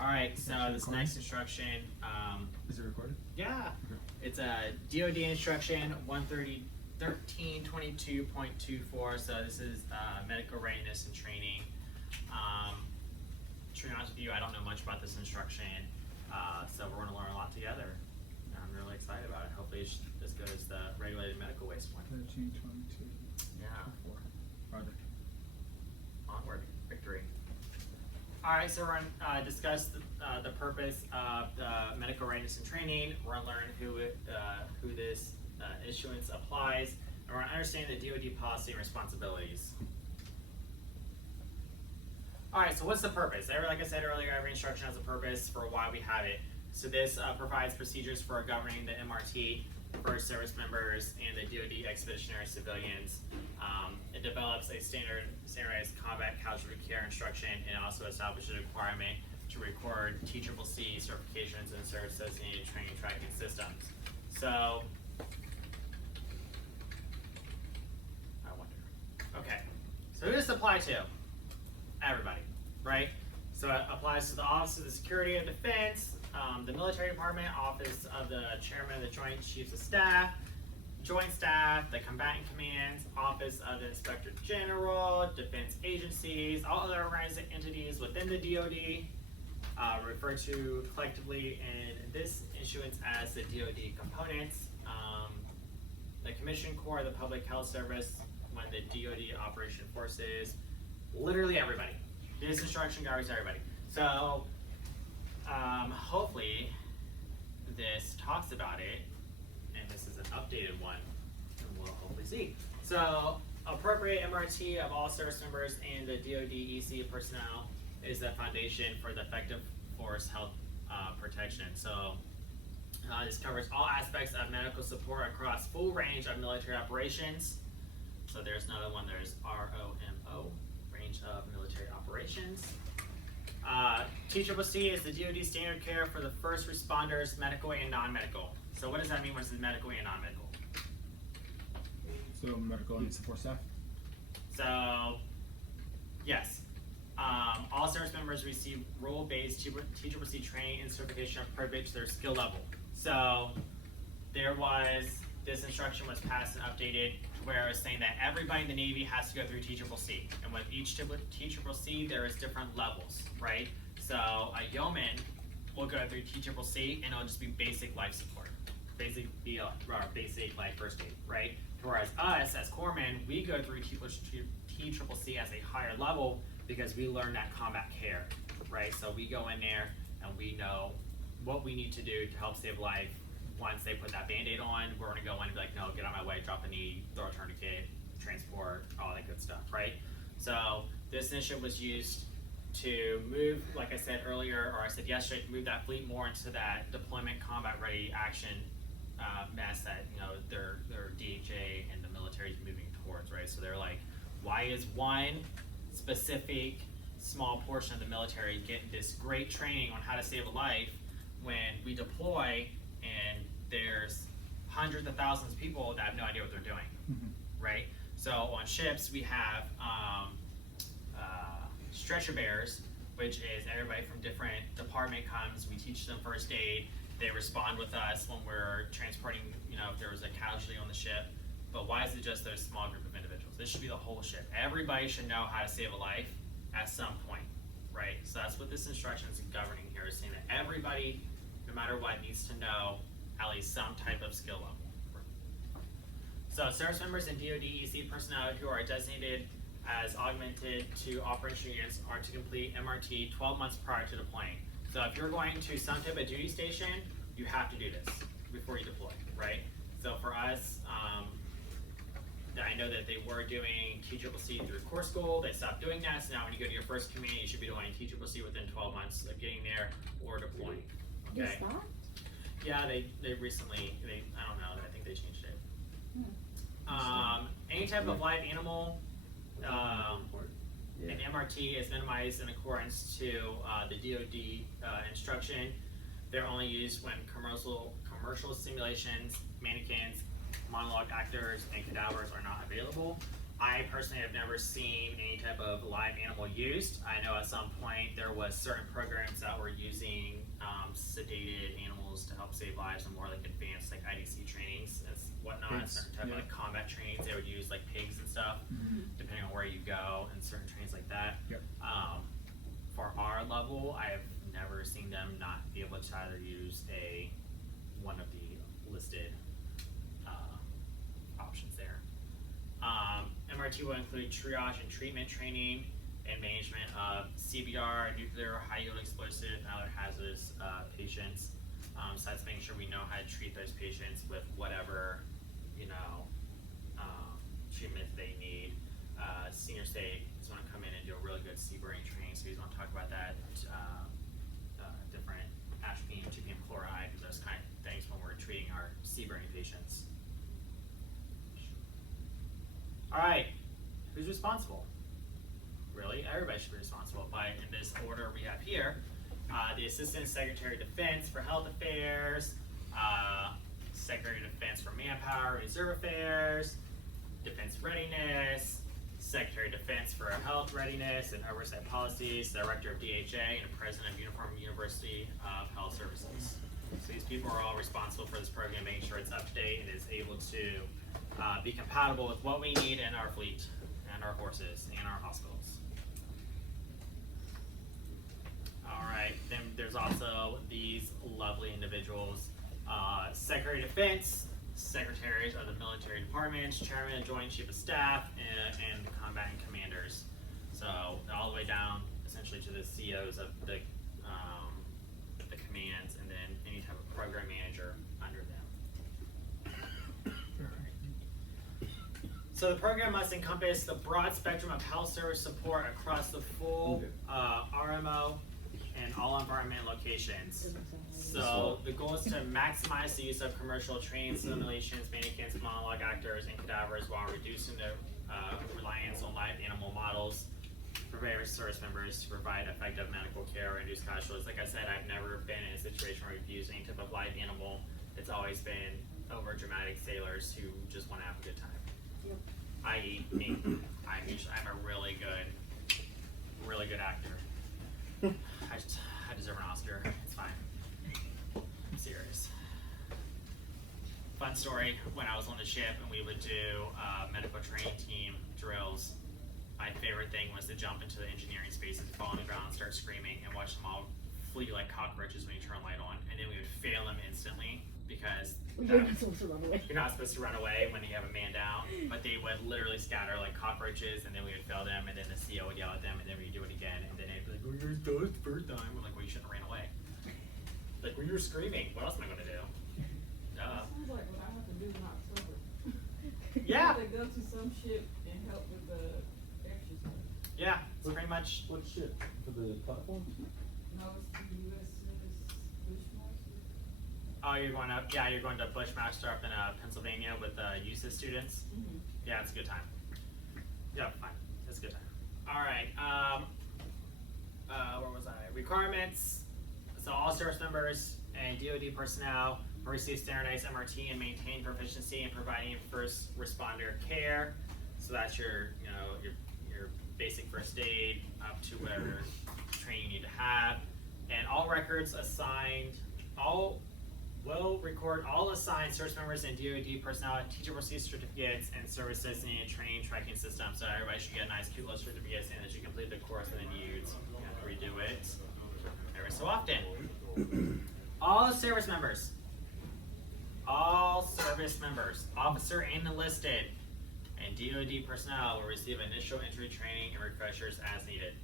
Alright, so this next instruction, Is it recorded? yeah, Okay. it's a DoD instruction 113.22.24. So this is medical readiness and training. To be honest with you, I don't know much about this instruction, so we're going to learn a lot together. And I'm really excited about it. Hopefully this goes the regulated medical waste one. 1322. Yeah. 4. Roger. Onward, victory. Alright, so we're going to discuss the purpose of the medical readiness and training. We're going to learn who this issuance applies, and we're going to understand the DoD policy and responsibilities. Alright, so what's the purpose? Like I said earlier, every instruction has a purpose for why we have it. So this provides procedures for governing the MRT for service members and the DoD expeditionary civilians. It develops a standardized combat casualty care instruction, and it also establishes a requirement to record TCCC certifications and service-associated training tracking systems. So, I wonder. Okay, so who does this apply to? Everybody, right? So it applies to the Office of the Secretary of Defense, the Military Department, Office of the Chairman of the Joint Chiefs of Staff, Joint Staff, the Combatant Commands, Office of the Inspector General, Defense agencies, all other organized entities within the DoD, referred to collectively in this issuance as the DoD components, the Commission Corps, the Public Health Service, when the DoD Operation Forces, literally everybody. This instruction covers everybody. So, hopefully, this talks about it, and this is an updated one, and we'll hopefully see. So, appropriate MRT of all service members and the DoD EC personnel is the foundation for the effective force health protection. So, this covers all aspects of medical support across full range of military operations. So there's another one, there's ROMO, range of military operations. TCCC is the DoD standard care for the first responders, medical and non-medical. So what does that mean when it says medical and non-medical? So medical and support staff? So, yes. All service members receive role-based TCCC training and certification appropriate to their skill level. So, this instruction was passed and updated to where it was saying that everybody in the Navy has to go through TCCC. And with each TCCC, there is different levels, right? So, a yeoman will go through TCCC and it'll just be basic life support. Basic life first aid, right? Whereas us, as corpsmen, we go through TCCC as a higher level because we learn that combat care, right? So we go in there and we know what we need to do to help save life. Once they put that Band-Aid on, we're gonna go in and be like, no, get out of my way, drop a knee, throw a tourniquet, transport, all that good stuff, right? So this initiative was used to move, like I said earlier, or I said yesterday, to move that fleet more into that deployment combat ready action mess that their DHA and the military is moving towards, right? So they're like, why is one specific small portion of the military getting this great training on how to save a life when we deploy and there's hundreds of thousands of people that have no idea what they're doing, right? So on ships we have stretcher bearers, which is everybody from different department comes. We teach them first aid. They respond with us when we're transporting, if there was a casualty on the ship. But why is it just those small group of individuals? This should be the whole ship. Everybody should know how to save a life at some point, right? So that's what this instruction is governing here, is saying that everybody, no matter what, needs to know at least some type of skill level. So service members and DoD EC personnel who are designated as augmented to operation units are to complete MRT 12 months prior to deploying. So if you're going to some type of duty station, you have to do this before you deploy, right? So for us, I know that they were doing TCCC through core school. They stopped doing that, so now when you go to your first command, you should be doing TCCC within 12 months of getting there or deploying. Okay. Is that? Yeah, they recently, I don't know, I think they changed it. Any type of live animal, an MRT is minimized in accordance to the DoD instruction. They're only used when commercial simulations, mannequins, monologue actors, and cadavers are not available. I personally have never seen any type of live animal used. I know at some point there was certain programs that were using sedated animals to help save lives, and more like advanced like IDC trainings and whatnot. Pigs, Certain type yeah. of like combat trainings they would use like pigs and stuff, depending on where you go, and certain trainings like that. Yep. For our level, I have never seen them not be able to either use one of the listed options there. MRT will include triage and treatment training and management of CBR, nuclear, high yield explosive, and other hazardous patients. So that's making sure we know how to treat those patients with whatever, treatment they need. Senior state is going to come in and do a really good CBRing training, so he's going to talk about that, different atropine and tryptophan chloride, because those kind of things when we're treating our CBRing patients. All right, who's responsible? Really, everybody should be responsible. But in this order we have here, the Assistant Secretary of Defense for Health Affairs, Secretary of Defense for Manpower, Reserve Affairs, Defense Readiness, Secretary of Defense for Health Readiness and Oversight Policies, Director of DHA, and President of Uniform University of Health Services. So these people are all responsible for this program, making sure it's up to date and is able to be compatible with what we need in our fleet and our forces and our hospitals. All right, then there's also these lovely individuals, Secretary of Defense, Secretaries of the Military Departments, Chairman and Joint Chief of Staff, and the combatant commanders. So all the way down essentially to the CEOs of the commands, and then any type of program manager under them. So the program must encompass the broad spectrum of health service support across the full RMO and all environment locations. So the goal is to maximize the use of commercial trained simulations, mannequins, monologue actors, and cadavers while reducing the reliance on live animal models for various service members to provide effective medical care or reduce casualties. Like I said, I've never been in a situation where we've used any type of live animal. It's always been over dramatic sailors who just want to have a good time. I.e. me. I'm a really good actor. I deserve an Oscar. It's fine. I'm serious. Fun story, when I was on the ship and we would do medical training team drills, my favorite thing was to jump into the engineering spaces, fall on the ground, and start screaming, and watch them all flee like cockroaches when you turn a light on, and then we would fail them instantly because You're not supposed to run away. you're not supposed to run away when you have a man down, but they would literally scatter like cockroaches, and then we would fail them, and then the CEO would yell at them, and then we'd do it again, and then they'd be like, "Oh, you're the first time." We're like, "Well, you shouldn't have ran away." Like, when you were screaming, what else am I gonna do? That sounds like what I have to do in October. Yeah. To go to some ship and help with the exercise. Yeah, it's pretty much. What ship? For the platform? No, it's the USS Bushmaster. Oh, you're going to Bushmaster up in Pennsylvania with USIS students. Mm-hmm. Yeah, it's a good time. Yeah, fine. It's a good time. All right. Where was I? Requirements. So all service members and DoD personnel will receive standardized MRT and maintain proficiency in providing first responder care. So that's your basic first aid up to whatever training you need to have. And all records assigned, will record all assigned service members and DoD personnel, TCCC certificates, and service designated training tracking system. So everybody should get a nice, cute little certificate saying that you completed the course, and then you redo it every so often. All service members, officer and enlisted, and DoD personnel will receive initial entry training and refreshers as needed.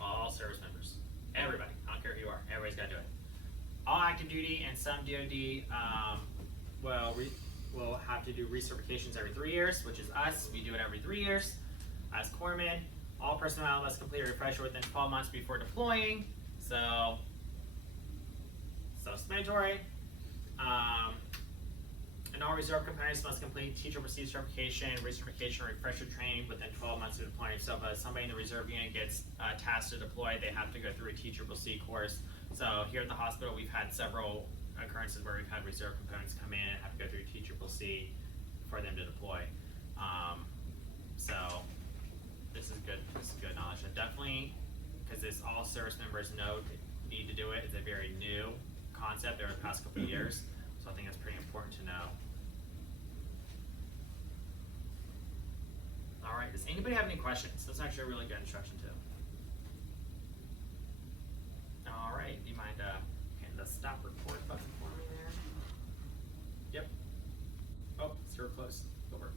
All service members, everybody, I don't care who you are, everybody's got to do it. All active duty and some DoD will have to do recertifications every 3 years, which is us. We do it every 3 years. As corpsmen, all personnel must complete a refresher within 12 months before deploying. So self-explanatory. And all reserve components must complete TCCC certification, recertification, refresher training within 12 months of deploying. So if somebody in the reserve unit gets tasked to deploy, they have to go through a TCCC course. So here at the hospital, we've had several occurrences where we've had reserve components come in and have to go through TCCC for them to deploy. So this is good. This is good knowledge. So definitely, because this all service members need to do it. It's a very new concept over the past couple of years. So I think it's pretty important to know. All right. Does anybody have any questions? That's actually a really good instruction too. All right. Do you mind hitting the stop record button for me there? Yep. Oh, it's real close. Over.